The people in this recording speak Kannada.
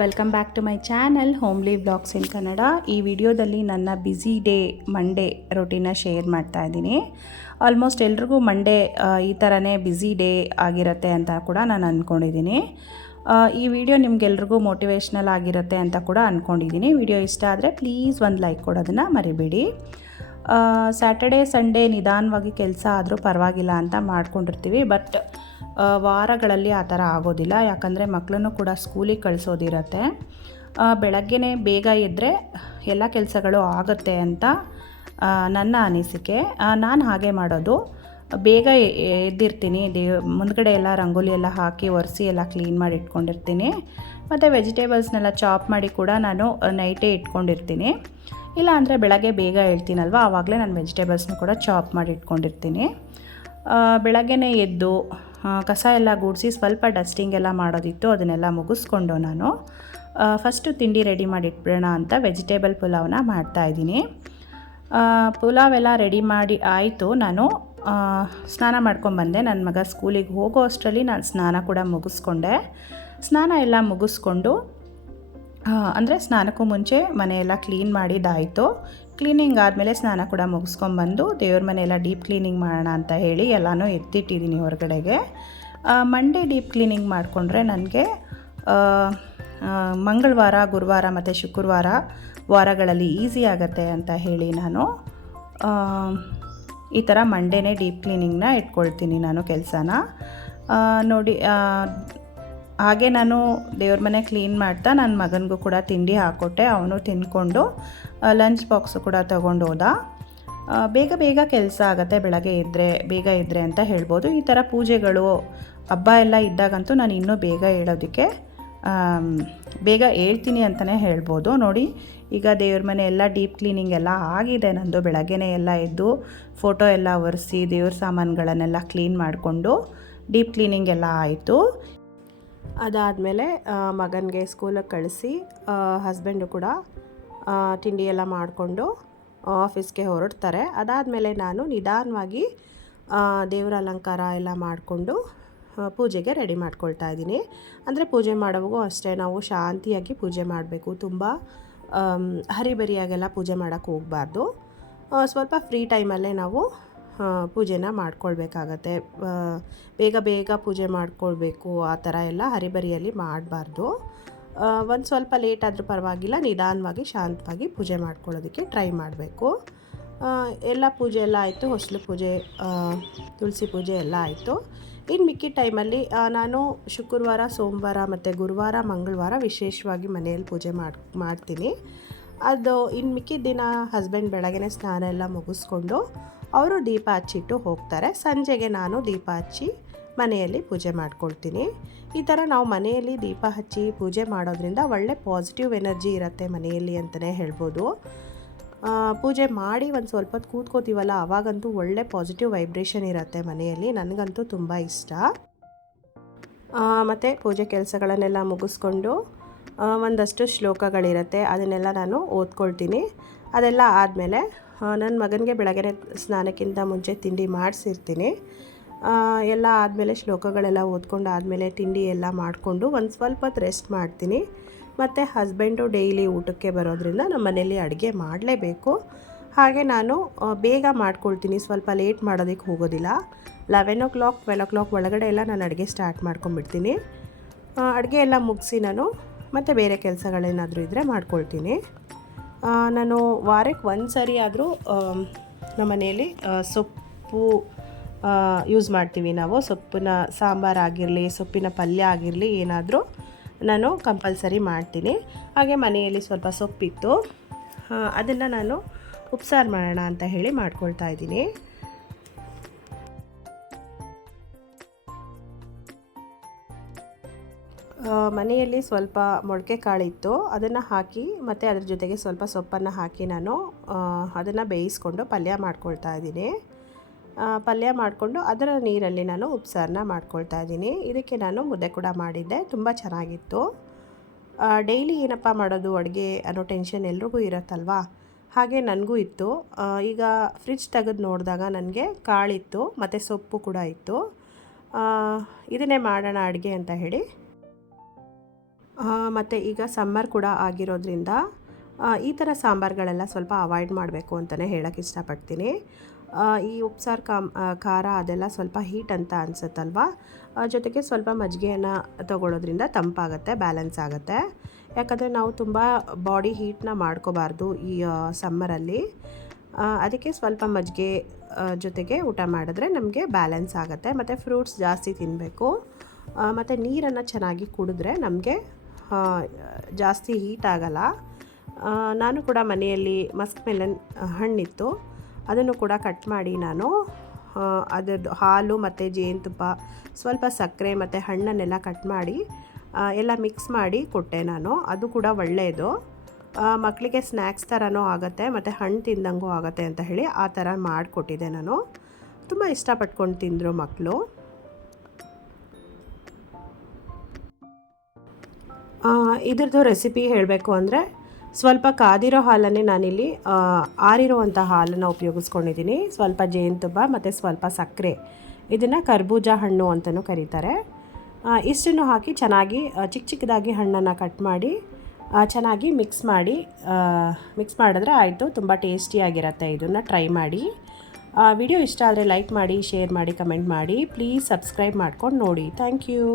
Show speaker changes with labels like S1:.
S1: Welcome back to my channel homely blogs in Kannada. ಈ ವಿಡಿಯೋದಲ್ಲಿ ನನ್ನ ಬ್ಯುಸಿ ಡೇ ಮಂಡೇ ರೊಟೀನ ಶೇರ್ ಮಾಡ್ತಾ ಇದ್ದೀನಿ. ಆಲ್ಮೋಸ್ಟ್ ಎಲ್ರಿಗೂ ಮಂಡೇ ಈ ಥರನೇ ಬ್ಯುಸಿ ಡೇ ಆಗಿರುತ್ತೆ ಅಂತ ಕೂಡ ನಾನು ಅಂದ್ಕೊಂಡಿದ್ದೀನಿ ಈ ವಿಡಿಯೋ ನಿಮಗೆಲ್ರಿಗೂ ಮೋಟಿವೇಶ್ನಲ್ ಆಗಿರುತ್ತೆ ಅಂತ ಕೂಡ ಅಂದ್ಕೊಂಡಿದ್ದೀನಿ ವಿಡಿಯೋ ಇಷ್ಟ ಆದರೆ ಪ್ಲೀಸ್ ಒಂದು ಲೈಕ್ ಕೊಡೋದನ್ನು ಮರಿಬೇಡಿ. ಸ್ಯಾಟರ್ಡೇ ಸಂಡೇ ನಿಧಾನವಾಗಿ ಕೆಲಸ ಆದರೂ ಪರವಾಗಿಲ್ಲ ಅಂತ ಮಾಡ್ಕೊಂಡಿರ್ತೀವಿ ಬಟ್ ವಾರಗಳಲ್ಲಿ ಆ ಥರ ಆಗೋದಿಲ್ಲ. ಯಾಕಂದರೆ ಮಕ್ಕಳನ್ನು ಕೂಡ ಸ್ಕೂಲಿಗೆ ಕಳಿಸೋದಿರತ್ತೆ. ಬೆಳಗ್ಗೆನೇ ಬೇಗ ಇದ್ದರೆ ಎಲ್ಲ ಕೆಲಸಗಳು ಆಗುತ್ತೆ ಅಂತ ನನ್ನ ಅನಿಸಿಕೆ. ನಾನು ಹಾಗೆ ಮಾಡೋದು. ಬೇಗ ಎದ್ದಿರ್ತೀನಿ. ದೇವ್, ಮುಂದ್ಗಡೆ ಎಲ್ಲ ರಂಗೋಲಿ ಎಲ್ಲ ಹಾಕಿ, ಒರೆಸಿ ಎಲ್ಲ ಕ್ಲೀನ್ ಮಾಡಿ ಇಟ್ಕೊಂಡಿರ್ತೀನಿ. ಮತ್ತು ವೆಜಿಟೇಬಲ್ಸ್ನೆಲ್ಲ ಚಾಪ್ ಮಾಡಿ ಕೂಡ ನಾನು ನೈಟೇ ಇಟ್ಕೊಂಡಿರ್ತೀನಿ. ಇಲ್ಲ ಅಂದರೆ ಬೆಳಗ್ಗೆ ಬೇಗ ಹೇಳ್ತೀನಲ್ವ? ಆವಾಗಲೇ ನಾನು ವೆಜಿಟೇಬಲ್ಸ್ನ ಕೂಡ ಚಾಪ್ ಮಾಡಿ ಇಟ್ಕೊಂಡಿರ್ತೀನಿ. ಬೆಳಗ್ಗೆನೇ ಎದ್ದು ಕಸ ಎಲ್ಲ ಗುಡಿಸಿ ಸ್ವಲ್ಪ ಡಸ್ಟಿಂಗ್ ಎಲ್ಲ ಮಾಡೋದಿತ್ತು, ಅದನ್ನೆಲ್ಲ ಮುಗಿಸ್ಕೊಂಡು ನಾನು ಫಸ್ಟು ತಿಂಡಿ ರೆಡಿ ಮಾಡಿಟ್ಬಿಡೋಣ ಅಂತ ವೆಜಿಟೇಬಲ್ ಪುಲಾವ್ನ ಮಾಡ್ತಾಯಿದ್ದೀನಿ ಪುಲಾವ್ ಎಲ್ಲ ರೆಡಿ ಮಾಡಿ ಆಯಿತು, ನಾನು ಸ್ನಾನ ಮಾಡ್ಕೊಂಬಂದೆ ನನ್ನ ಮಗ ಸ್ಕೂಲಿಗೆ ಹೋಗೋ ಅಷ್ಟರಲ್ಲಿ ನಾನು ಸ್ನಾನ ಕೂಡ ಮುಗಿಸ್ಕೊಂಡೆ. ಸ್ನಾನ ಎಲ್ಲ ಮುಗಿಸ್ಕೊಂಡು ಅಂದರೆ ಸ್ನಾನಕ್ಕೂ ಮುಂಚೆ ಮನೆಯೆಲ್ಲ ಕ್ಲೀನ್ ಮಾಡಿದ್ದಾಯಿತು. ಕ್ಲೀನಿಂಗ್ ಆದಮೇಲೆ ಸ್ನಾನ ಕೂಡ ಮುಗಿಸ್ಕೊಂಬಂದು ದೇವ್ರ ಮನೆಯೆಲ್ಲ ಡೀಪ್ ಕ್ಲೀನಿಂಗ್ ಮಾಡೋಣ ಅಂತ ಹೇಳಿ ಎಲ್ಲನೂ ಎತ್ತಿಟ್ಟಿದ್ದೀನಿ ಹೊರಗಡೆಗೆ. ಮಂಡೇ ಡೀಪ್ ಕ್ಲೀನಿಂಗ್ ಮಾಡಿಕೊಂಡ್ರೆ ನನಗೆ ಮಂಗಳವಾರ, ಗುರುವಾರ ಮತ್ತು ಶುಕ್ರವಾರ ವಾರಗಳಲ್ಲಿ ಈಸಿ ಆಗುತ್ತೆ ಅಂತ ಹೇಳಿ ನಾನು ಈ ಥರ ಮಂಡೇನೇ ಡೀಪ್ ಕ್ಲೀನಿಂಗ್ನ ಇಟ್ಕೊಳ್ತೀನಿ ನಾನು ಕೆಲಸನ. ನೋಡಿ ಹಾಗೆ ನಾನು ದೇವ್ರ ಮನೆ ಕ್ಲೀನ್ ಮಾಡ್ತಾ ನನ್ನ ಮಗನಿಗೂ ಕೂಡ ತಿಂಡಿ ಹಾಕ್ಕೊಟ್ಟೆ ಅವನು ತಿಂದ್ಕೊಂಡು ಲಂಚ್ ಬಾಕ್ಸು ಕೂಡ ತೊಗೊಂಡು ಹೋದ ಬೇಗ ಬೇಗ ಕೆಲಸ ಆಗುತ್ತೆ, ಬೆಳಗ್ಗೆ ಇದ್ದರೆ ಬೇಗ ಇದ್ದರೆ ಅಂತ ಹೇಳ್ಬೋದು. ಈ ಥರ ಪೂಜೆಗಳು ಹಬ್ಬ ಎಲ್ಲ ಇದ್ದಾಗಂತೂ ನಾನು ಇನ್ನೂ ಬೇಗ ಹೇಳೋದಕ್ಕೆ ಬೇಗ ಹೇಳ್ತೀನಿ ಅಂತಲೇ ಹೇಳ್ಬೋದು. ನೋಡಿ, ಈಗ ದೇವ್ರ ಮನೆ ಎಲ್ಲ ಡೀಪ್ ಕ್ಲೀನಿಂಗ್ ಎಲ್ಲ ಆಗಿದೆ. ನಂದು ಬೆಳಗ್ಗೆನೇ ಎಲ್ಲ ಎದ್ದು ಫೋಟೋ ಎಲ್ಲ ಒರೆಸಿ ದೇವ್ರ ಸಾಮಾನುಗಳನ್ನೆಲ್ಲ ಕ್ಲೀನ್ ಮಾಡಿಕೊಂಡು ಡೀಪ್ ಕ್ಲೀನಿಂಗ್ ಎಲ್ಲ ಆಯಿತು. ಅದಾದಮೇಲೆ ಮಗನಿಗೆ ಸ್ಕೂಲಿಗೆ ಕಳಿಸಿ ಹಸ್ಬೆಂಡು ಕೂಡ ತಿಂಡಿ ಎಲ್ಲ ಮಾಡಿಕೊಂಡು ಆಫೀಸ್ಗೆ ಹೊರಡ್ತಾರೆ. ಅದಾದಮೇಲೆ ನಾನು ನಿಧಾನವಾಗಿ ದೇವರ ಅಲಂಕಾರ ಎಲ್ಲ ಮಾಡಿಕೊಂಡು ಪೂಜೆಗೆ ರೆಡಿ ಮಾಡ್ಕೊಳ್ತಾ ಇದ್ದೀನಿ. ಅಂದರೆ ಪೂಜೆ ಮಾಡೋವಾಗೂ ಅಷ್ಟೇ, ನಾವು ಶಾಂತಿಯಾಗಿ ಪೂಜೆ ಮಾಡಬೇಕು. ತುಂಬ ಹರಿಬರಿಯಾಗೆಲ್ಲ ಪೂಜೆ ಮಾಡೋಕ್ಕೆ ಹೋಗಬಾರ್ದು. ಸ್ವಲ್ಪ ಫ್ರೀ ಟೈಮಲ್ಲೇ ನಾವು ಪೂಜೆನ ಮಾಡ್ಕೊಳ್ಬೇಕಾಗತ್ತೆ. ಬೇಗ ಬೇಗ ಪೂಜೆ ಮಾಡ್ಕೊಳ್ಬೇಕು, ಆ ಥರ ಎಲ್ಲ ಹರಿಬರಿಯಲ್ಲಿ ಮಾಡಬಾರ್ದು. ಒಂದು ಸ್ವಲ್ಪ ಲೇಟ್ ಆದರೂ ಪರವಾಗಿಲ್ಲ, ನಿಧಾನವಾಗಿ ಶಾಂತವಾಗಿ ಪೂಜೆ ಮಾಡ್ಕೊಳ್ಳೋದಕ್ಕೆ ಟ್ರೈ ಮಾಡಬೇಕು. ಎಲ್ಲ ಪೂಜೆ ಎಲ್ಲ ಆಯಿತು, ಹೊಸಲು ಪೂಜೆ ತುಳಸಿ ಪೂಜೆ ಎಲ್ಲ ಆಯಿತು. ಇನ್ನು ಮಿಕ್ಕಿ ಟೈಮಲ್ಲಿ ನಾನು ಶುಕ್ರವಾರ, ಸೋಮವಾರ ಮತ್ತು ಗುರುವಾರ, ಮಂಗಳವಾರ ವಿಶೇಷವಾಗಿ ಮನೆಯಲ್ಲಿ ಪೂಜೆ ಮಾಡಿ, ಮಾಡ್ತೀನಿ. ಅದು ಇನ್ನು ಮಿಕ್ಕಿದ ದಿನ ಹಸ್ಬೆಂಡ್ ಬೆಳಗ್ಗೆನೇ ಸ್ನಾನ ಎಲ್ಲ ಮುಗಿಸ್ಕೊಂಡು ಅವರು ದೀಪ ಹಚ್ಚಿಟ್ಟು ಹೋಗ್ತಾರೆ. ಸಂಜೆಗೆ ನಾನು ದೀಪ ಹಚ್ಚಿ ಮನೆಯಲ್ಲಿ ಪೂಜೆ ಮಾಡ್ಕೊಳ್ತೀನಿ. ಈ ಥರ ನಾವು ಮನೆಯಲ್ಲಿ ದೀಪ ಹಚ್ಚಿ ಪೂಜೆ ಮಾಡೋದ್ರಿಂದ ಒಳ್ಳೆ ಪಾಸಿಟಿವ್ ಎನರ್ಜಿ ಇರುತ್ತೆ ಮನೆಯಲ್ಲಿ ಅಂತಲೇ ಹೇಳ್ಬೋದು. ಪೂಜೆ ಮಾಡಿ ಒಂದು ಸ್ವಲ್ಪ ಹೊತ್ತು ಕೂತ್ಕೋತೀವಲ್ಲ ಆವಾಗಂತೂ ಒಳ್ಳೆ ಪಾಸಿಟಿವ್ ವೈಬ್ರೇಷನ್ ಇರುತ್ತೆ ಮನೆಯಲ್ಲಿ. ನನಗಂತೂ ತುಂಬ ಇಷ್ಟ. ಮತ್ತು ಪೂಜೆ ಕೆಲಸಗಳನ್ನೆಲ್ಲ ಮುಗಿಸ್ಕೊಂಡು ಒಂದಷ್ಟು ಶ್ಲೋಕಗಳಿರುತ್ತೆ, ಅದನ್ನೆಲ್ಲ ನಾನು ಓದ್ಕೊಳ್ತೀನಿ. ಅದೆಲ್ಲ ಆದಮೇಲೆ ನನ್ನ ಮಗನಿಗೆ ಬೆಳಗ್ಗೆ ಸ್ನಾನಕ್ಕಿಂತ ಮುಂಚೆ ತಿಂಡಿ ಮಾಡಿಸಿರ್ತೀನಿ. ಎಲ್ಲ ಆದಮೇಲೆ ಶ್ಲೋಕಗಳೆಲ್ಲ ಓದ್ಕೊಂಡು ಆದಮೇಲೆ ತಿಂಡಿ ಎಲ್ಲ ಮಾಡಿಕೊಂಡು ಒಂದು ಸ್ವಲ್ಪ ಹೊತ್ತು ರೆಸ್ಟ್ ಮಾಡ್ತೀನಿ. ಮತ್ತು ಹಸ್ಬೆಂಡು ಡೈಲಿ ಊಟಕ್ಕೆ ಬರೋದ್ರಿಂದ ನಮ್ಮ ಮನೇಲಿ ಅಡುಗೆ ಮಾಡಲೇಬೇಕು. ಹಾಗೆ ನಾನು ಬೇಗ ಮಾಡ್ಕೊಳ್ತೀನಿ, ಸ್ವಲ್ಪ ಲೇಟ್ ಮಾಡೋದಕ್ಕೆ ಹೋಗೋದಿಲ್ಲ. Eleven o'clock twelve o'clock ಒಳಗಡೆ ಎಲ್ಲ ನಾನು ಅಡುಗೆ ಸ್ಟಾರ್ಟ್ ಮಾಡ್ಕೊಂಬಿಡ್ತೀನಿ ಅಡುಗೆ ಎಲ್ಲ ಮುಗಿಸಿ ನಾನು ಮತ್ತು ಬೇರೆ ಕೆಲಸಗಳೇನಾದರೂ ಇದ್ದರೆ ಮಾಡ್ಕೊಳ್ತೀನಿ. ನಾನು ವಾರಕ್ಕೆ ಒಂದು ಸರಿ ಆದರೂ ನಮ್ಮ ಮನೆಯಲ್ಲಿ ಸೊಪ್ಪು ಯೂಸ್ ಮಾಡ್ತೀವಿ ನಾವು. ಸೊಪ್ಪಿನ ಸಾಂಬಾರು ಆಗಿರಲಿ, ಸೊಪ್ಪಿನ ಪಲ್ಯ ಆಗಿರಲಿ ಏನಾದರೂ ನಾನು ಕಂಪಲ್ಸರಿ ಮಾಡ್ತೀನಿ. ಹಾಗೆ ಮನೆಯಲ್ಲಿ ಸ್ವಲ್ಪ ಸೊಪ್ಪಿತ್ತು. ಅದನ್ನು ನಾನು ಉಪ್ಸಾರು ಮಾಡೋಣ ಅಂತ ಹೇಳಿ ಮಾಡ್ಕೊಳ್ತಾ ಇದ್ದೀನಿ. ಮನೆಯಲ್ಲಿ ಸ್ವಲ್ಪ ಮೊಳಕೆ ಕಾಳಿತ್ತು ಅದನ್ನು ಹಾಕಿ ಮತ್ತು ಅದ್ರ ಜೊತೆಗೆ ಸ್ವಲ್ಪ ಸೊಪ್ಪನ್ನು ಹಾಕಿ ನಾನು ಅದನ್ನು ಬೇಯಿಸ್ಕೊಂಡು ಪಲ್ಯ ಮಾಡ್ಕೊಳ್ತಾ ಇದ್ದೀನಿ. ಪಲ್ಯ ಮಾಡಿಕೊಂಡು ಅದರ ನೀರಲ್ಲಿ ನಾನು ಉಪ್ಸಾರನ್ನ ಮಾಡ್ಕೊಳ್ತಾ ಇದ್ದೀನಿ. ಇದಕ್ಕೆ ನಾನು ಮುದ್ದೆ ಕೂಡ ಮಾಡಿದ್ದೆ, ತುಂಬ ಚೆನ್ನಾಗಿತ್ತು. ಡೈಲಿ ಏನಪ್ಪ ಮಾಡೋದು ಅಡುಗೆ ಅನ್ನೋ ಟೆನ್ಷನ್ ಎಲ್ರಿಗೂ ಇರುತ್ತಲ್ವಾ? ಹಾಗೆ ನನಗೂ ಇತ್ತು. ಈಗ ಫ್ರಿಜ್ ತೆಗೆದು ನೋಡಿದಾಗ ನನಗೆ ಕಾಳಿತ್ತು, ಮತ್ತು ಸೊಪ್ಪು ಕೂಡ ಇತ್ತು. ಇದನ್ನೇ ಮಾಡೋಣ ಅಡುಗೆ ಅಂತ ಹೇಳಿ ಮತ್ತು ಈಗ ಸಮ್ಮರ್ ಕೂಡ ಆಗಿರೋದ್ರಿಂದ ಈ ಥರ ಸಾಂಬಾರುಗಳೆಲ್ಲ ಸ್ವಲ್ಪ ಅವಾಯ್ಡ್ ಮಾಡಬೇಕು ಅಂತಲೇ ಹೇಳೋಕ್ಕೆ ಇಷ್ಟಪಡ್ತೀನಿ. ಈ ಉಪ್ಸಾರು ಕಾಮ್ ಖಾರ ಅದೆಲ್ಲ ಸ್ವಲ್ಪ ಹೀಟ್ ಅಂತ ಅನಿಸುತ್ತಲ್ವ? ಜೊತೆಗೆ ಸ್ವಲ್ಪ ಮಜ್ಜಿಗೆಯನ್ನು ತಗೊಳ್ಳೋದ್ರಿಂದ ತಂಪಾಗುತ್ತೆ ಬ್ಯಾಲೆನ್ಸ್ ಆಗುತ್ತೆ. ಯಾಕಂದರೆ ನಾವು ತುಂಬ ಬಾಡಿ ಹೀಟ್ನ ಮಾಡ್ಕೋಬಾರ್ದು ಈ ಸಮ್ಮರಲ್ಲಿ ಅದಕ್ಕೆ ಸ್ವಲ್ಪ ಮಜ್ಜಿಗೆ ಜೊತೆಗೆ ಊಟ ಮಾಡಿದ್ರೆ ನಮಗೆ ಬ್ಯಾಲೆನ್ಸ್ ಆಗುತ್ತೆ. ಮತ್ತು ಫ್ರೂಟ್ಸ್ ಜಾಸ್ತಿ ತಿನ್ನಬೇಕು ಮತ್ತು ನೀರನ್ನು ಚೆನ್ನಾಗಿ ಕುಡಿದ್ರೆ ನಮಗೆ ಜಾಸ್ತಿ ಹೀಟ್ ಆಗಲ್ಲ. ನಾನು ಕೂಡ ಮನೆಯಲ್ಲಿ ಮಸ್ಕ್ ಮೆಲನ್ ಹಣ್ಣಿತ್ತು. ಅದನ್ನು ಕೂಡ ಕಟ್ ಮಾಡಿ ನಾನು. ಅದರದ್ದು ಹಾಲು ಮತ್ತು ಜೇನುತುಪ್ಪ, ಸ್ವಲ್ಪ ಸಕ್ಕರೆ ಮತ್ತು ಹಣ್ಣನ್ನೆಲ್ಲ ಕಟ್ ಮಾಡಿ ಎಲ್ಲ ಮಿಕ್ಸ್ ಮಾಡಿ ಕೊಟ್ಟೆ ನಾನು. ಅದು ಕೂಡ ಒಳ್ಳೆಯದು. ಮಕ್ಕಳಿಗೆ ಸ್ನ್ಯಾಕ್ಸ್ ಥರನೂ ಆಗುತ್ತೆ, ಮತ್ತು ಹಣ್ಣು ತಿಂದಂಗೂ ಆಗುತ್ತೆ ಅಂತ ಹೇಳಿ ಆ ಥರ ಮಾಡಿಕೊಟ್ಟಿದ್ದೆ ನಾನು. ತುಂಬ ಇಷ್ಟಪಟ್ಕೊಂಡು ತಿಂದರು ಮಕ್ಕಳು ಇದ್ರದ್ದು ರೆಸಿಪಿ ಹೇಳಬೇಕು ಅಂದರೆ ಸ್ವಲ್ಪ ಕಾದಿರೋ ಹಾಲನ್ನೇ ನಾನಿಲ್ಲಿ ಆರಿರುವಂಥ ಹಾಲನ್ನು ಉಪಯೋಗಿಸ್ಕೊಂಡಿದ್ದೀನಿ. ಸ್ವಲ್ಪ ಜೇನುತುಪ್ಪ ಮತ್ತು ಸ್ವಲ್ಪ ಸಕ್ಕರೆ. ಇದನ್ನು ಕರ್ಬೂಜ ಹಣ್ಣು ಅಂತಲೂ ಕರೀತಾರೆ. ಇಷ್ಟನ್ನು ಹಾಕಿ ಚೆನ್ನಾಗಿ ಚಿಕ್ಕ ಚಿಕ್ಕದಾಗಿ ಹಣ್ಣನ್ನು ಕಟ್ ಮಾಡಿ ಚೆನ್ನಾಗಿ ಮಿಕ್ಸ್ ಮಾಡಿ ಮಿಕ್ಸ್ ಮಾಡಿದ್ರೆ ಆಯಿತು. ತುಂಬ ಟೇಸ್ಟಿಯಾಗಿರುತ್ತೆ ಇದನ್ನು ಟ್ರೈ ಮಾಡಿ. ವಿಡಿಯೋ ಇಷ್ಟ ಆದರೆ ಲೈಕ್ ಮಾಡಿ ಶೇರ್ ಮಾಡಿ ಕಮೆಂಟ್ ಮಾಡಿ. ಪ್ಲೀಸ್ ಸಬ್ಸ್ಕ್ರೈಬ್ ಮಾಡ್ಕೊಂಡು ನೋಡಿ. Thank you